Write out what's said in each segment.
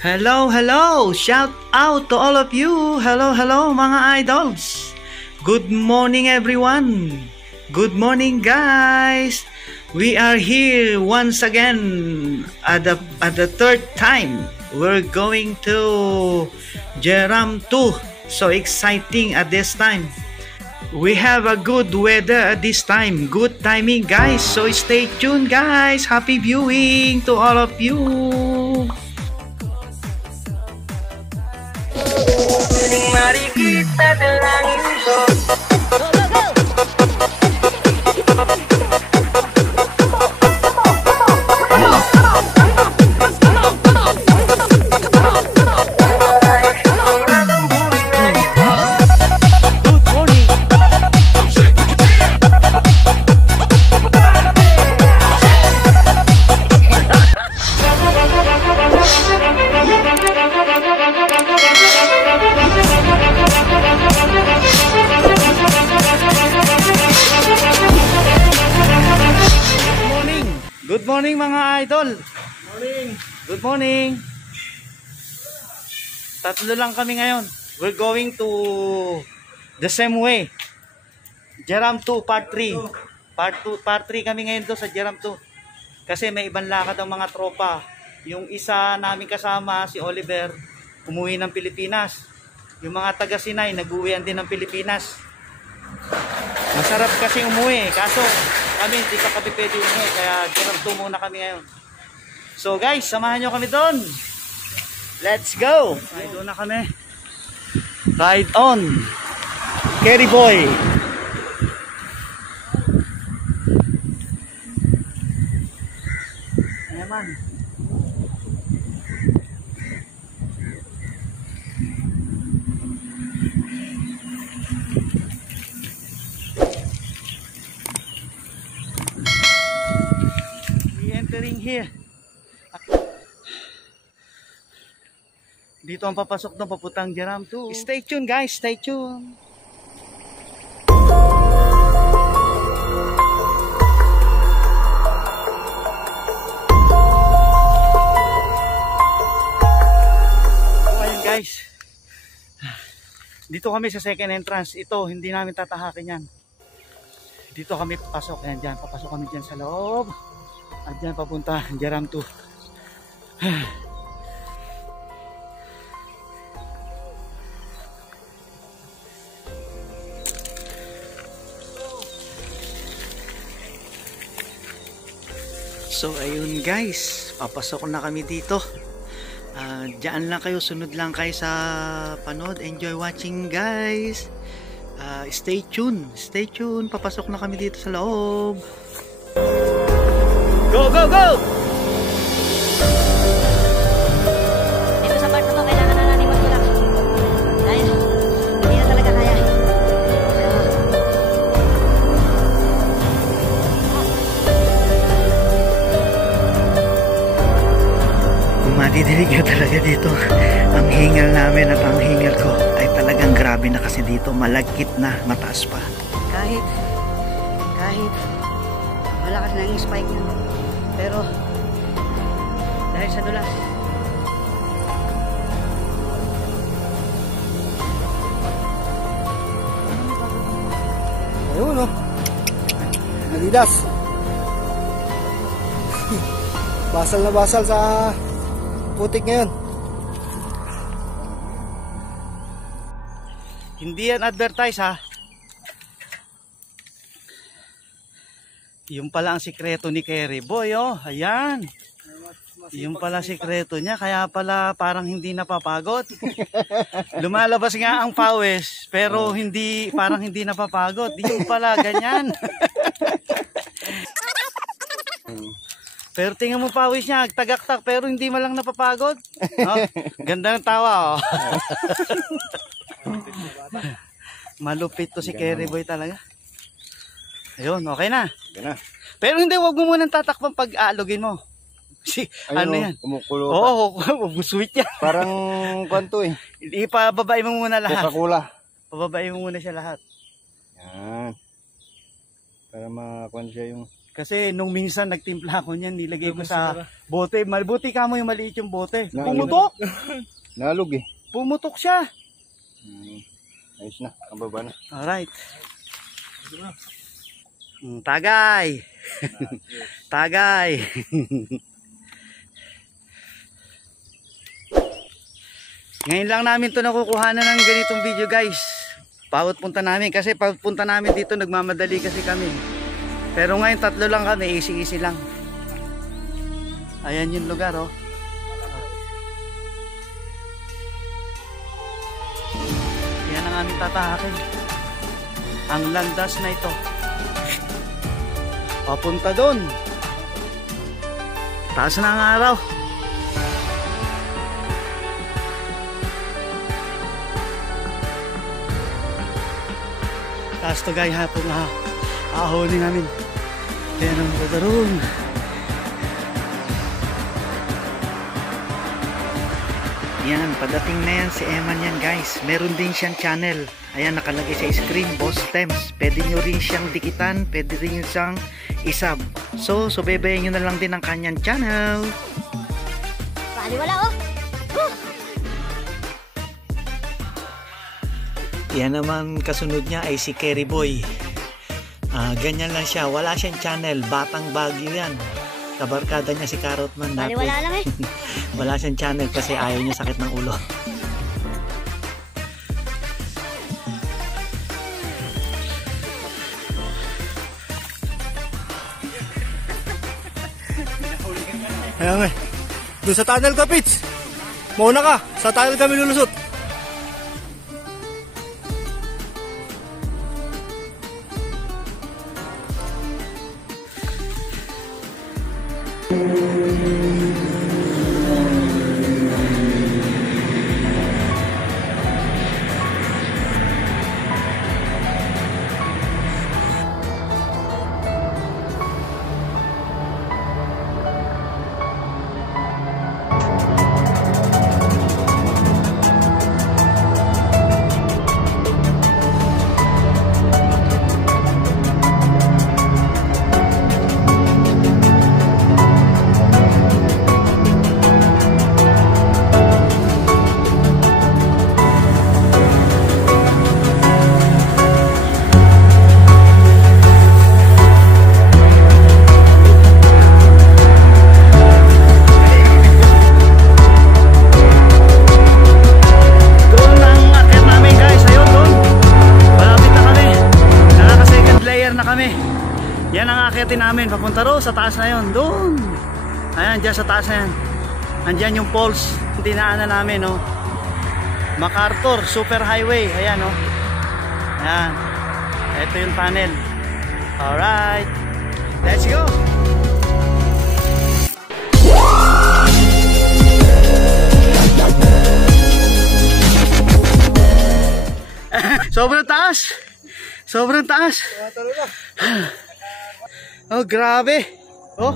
Hello, hello! Shout out to all of you! Hello, hello mga idols! Good morning everyone! Good morning guys! We are here once again at the third time. We're going to Jeram 2. So exciting at this time. We have a good weather at this time. Good timing guys. So stay tuned guys. Happy viewing to all of you. Mari kita dalangin ko. Good morning mga idol. Morning. Good morning. Tatlo lang kami ngayon. We're going to the same way. Jeram 2 part 3. Part 3 kami ngayon to sa Jeram 2. Kasi may ibang lakad ang mga tropa. Yung isa namin kasama si Oliver umuwi ng Pilipinas. Yung mga taga Sinay nag-uwian din ng Pilipinas. Masarap kasi umuwi, kaso kami hindi pa kami pwede umuwi, kaya Jeram 2 muna kami ngayon. So guys, samahan nyo kami doon. Let's go! Ride on na kami. Ride on! Kerry boy! Ayan. Entering here. Dito ang papasok ng papuntang Jeram 2. Stay tuned guys, stay tuned. So ayun guys. Dito kami sa second entrance. Ito, hindi namin tatahakin yan. Dito kami papasok. Ayan dyan, papasok kami dyan sa loob. At dyan papunta Jeram 2. So ayun guys, papasok na kami dito. Diyan lang kayo, sunod lang kayo sa panood. Enjoy watching guys. Stay tuned, stay tuned. Papasok na kami dito sa loob. Go, go, go! Dito sa part na to, kailangan na natin mag-relax. Dahil, hindi na talaga kaya. Kung madidinig nyo talaga dito, ang hingal namin at ang hingal ko ay talagang grabe na kasi dito. Malagkit na, mataas pa. Kahit malakas na yung spike niya. Pero, dahil sa dulas, Ayun o. Nalidas. Basal na basal sa putik ngayon. Hindi yan advertise ha. Yung pala ang sikreto ni Kerry Boy, oh. Ayan. Yung pala sikreto niya, kaya pala parang hindi napapagod. Lumalabas nga ang pawis, pero hindi, parang hindi napapagod. Yung pala, ganyan. Pero tingnan mo pawis niya, tagaktak, pero hindi malang napapagod. No? Ganda ng tawa, oh. Malupit to si Kerry Boy talaga. Ayun, okay na. Okay na. Pero hindi, wag mo munang tatakpan pag aalogin mo. Si, ano yan? Kumukulo. Oo, sweet yan. Parang kwanto eh. Ipababae mo muna lahat. Coca-Cola. Pababae mo muna siya lahat. Yan. Para makuha siya yung Kasi nung minsan nagtimpla ko niyan, nilagay ko sa bote. Mabuti ka mo yung maliit yung bote. Pumutok! Nalog eh. Pumutok siya. Ayos na, ang baba na. Alright. Tagay. Tagay. Ngayon lang namin to nakukuhanan ng ganitong video guys. Pawat punta namin kasi pawat punta namin dito nagmamadali kasi kami. Pero ngayon 3 lang kami, easy lang. Ayan yung lugar oh. Yan ang aming tatahakin. Ang landas na ito. Papunta doon. Taas na ang araw. Taas to guys hapon na ahuli namin. Yan ang badarong. Yan, padating na yan si Eman yan guys. Meron din siyang channel. Ayan, nakalagay sa screen, Boss Tems. Pwede nyo rin siyang dikitan, pwede rin nyo siyang isub. So, subaybayan nyo na lang din ang kanyang channel. Paliwala oh. Yan naman kasunod niya ay si Kerry Boy. Ganyan lang siya, wala siyang channel, Batang Baguio yan. Kabarkada niya si Carrotman dati. Paliwala lang eh. Wala siyang channel kasi ayaw niya sakit ng ulo. Ayan eh. Doon sa tunnel ka, Pits. Mauna ka. Sa tunnel kami lulusot. Yan ang aakitin namin papunta ro sa taas na yon, doon. Ayan, dyan sa taas na yan. Andyan yung poles, dinaanan namin, no. MacArthur Super Highway, ayan, no. Ayan. Ito yung tunnel. Alright. Let's go. Sobrang taas. Sobrang taas. Oh, grabe. Oh.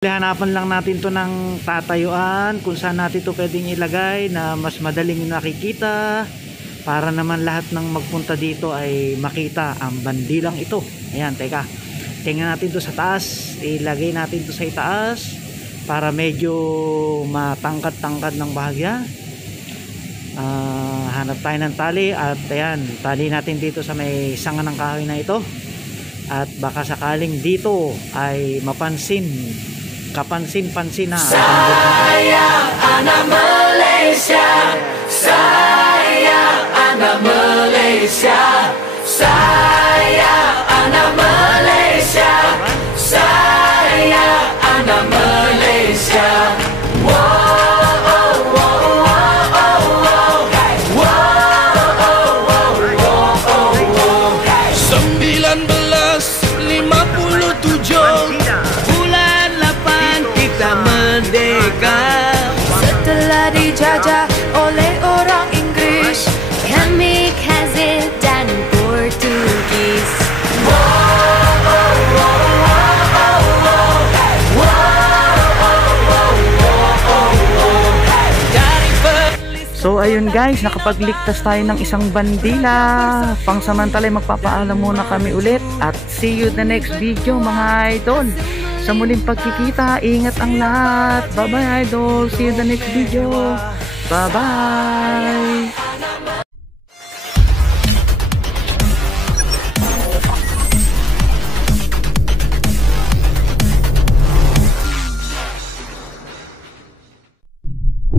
Hanapan lang natin to ng tatayuan kung saan natin to pwedeng ilagay na mas madaling nakikita para naman lahat ng magpunta dito ay makita ang bandilang ito. Ayan, teka, tingnan natin to sa taas, ilagay natin to sa itaas para medyo matangkad-tangkad ng bahagya. Hanap tayo ng tali at ayan, tali natin dito sa may sanga ng kahoy na ito at baka sakaling dito ay mapansin, kapansin-pansin na Sayang anak Malaysia, sayang anak Malaysia, sayang anak Malaysia, sayang anak Malaysia. Setelah dijajah oleh orang Inggris, kami Kazakh dan Portugis. So ayun guys, nakapagligtas tayo ng isang bandila. Pangsamantala magpapaalam muna kami ulit at see you the next video mga idol. Sa muling pagkikita, ingat ang lahat. Bye bye idol, see you the next video. Bye bye.